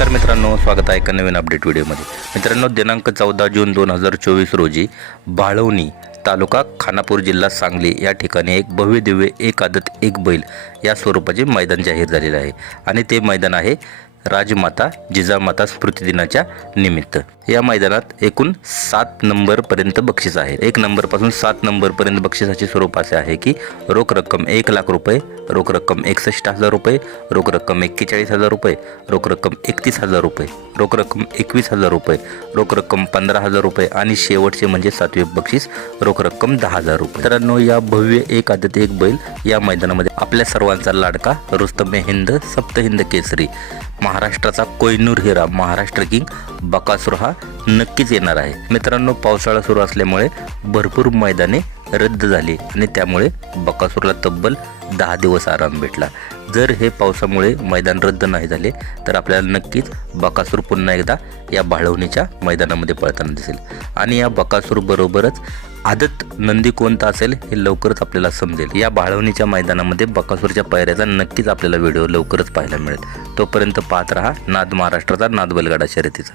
नमस्कार मित्रांनो स्वागत आहे एका नवीन अपडेट व्हिडिओमध्ये मित्रांनो दिनांक चौदा जून दोन हजार चोवीस रोजी बाळवणी तालुका खानापूर जिल्हा सांगली या ठिकाणी एक भव्य दिव्य एक आदत एक बैल या स्वरूपाचे मैदान जाहीर झालेले आहे. आणि ते मैदान आहे राजमाता जिजामाता स्मृतिदिनाच्या निमित्त. या मैदानात एकूण सात नंबरपर्यंत बक्षीस आहे. एक नंबरपासून सात नंबरपर्यंत बक्षिसाचे स्वरूप असे आहे की रोख रक्कम एक लाख रुपये रोख रक्कम एकसष्ट हजार रुपये रोख रक्कम एक्केचाळीस हजार रुपये रोख रक्कम एकतीस हजार रुपये रोख रक्कम एकवीस हजार रुपये रोख रक्कम पंधरा हजार रुपये आणि शेवटचे म्हणजे सातवे बक्षीस रोख रक्कम दहा हजार रुपये. मित्रांनो या भव्य एक आदत एक बैल या मैदानामध्ये आपल्या सर्वांचा लाडका रुस्तमे हिंद सप्त हिंद केसरी महाराष्ट्राचा कोयनूर हिरा महाराष्ट्र किंग बकासूर हा नक्कीच येणार आहे. मित्रांनो पावसाळा सुरू असल्यामुळे भरपूर मैदाने रद्द झाली आणि त्यामुळे बकासूरला तब्बल दहा दिवस आराम भेटला. जर हे पावसामुळे मैदान रद्द नाही झाले तर आपल्याला नक्कीच बकासूर पुन्हा एकदा या बाळवणीच्या मैदानामध्ये पळताना दिसेल. आणि या बकासूर बरोबरच आदत नंदी कोणता असेल हे लवकरच आपल्याला समजेल. या बाळवणीच्या मैदानामध्ये बकासूरच्या पायऱ्याचा नक्कीच आपल्याला व्हिडिओ लवकरच पाहायला मिळेल. तोपर्यंत पाहत रहा नाद महाराष्ट्राचा नाद बैलगाडा शर्यतीचा.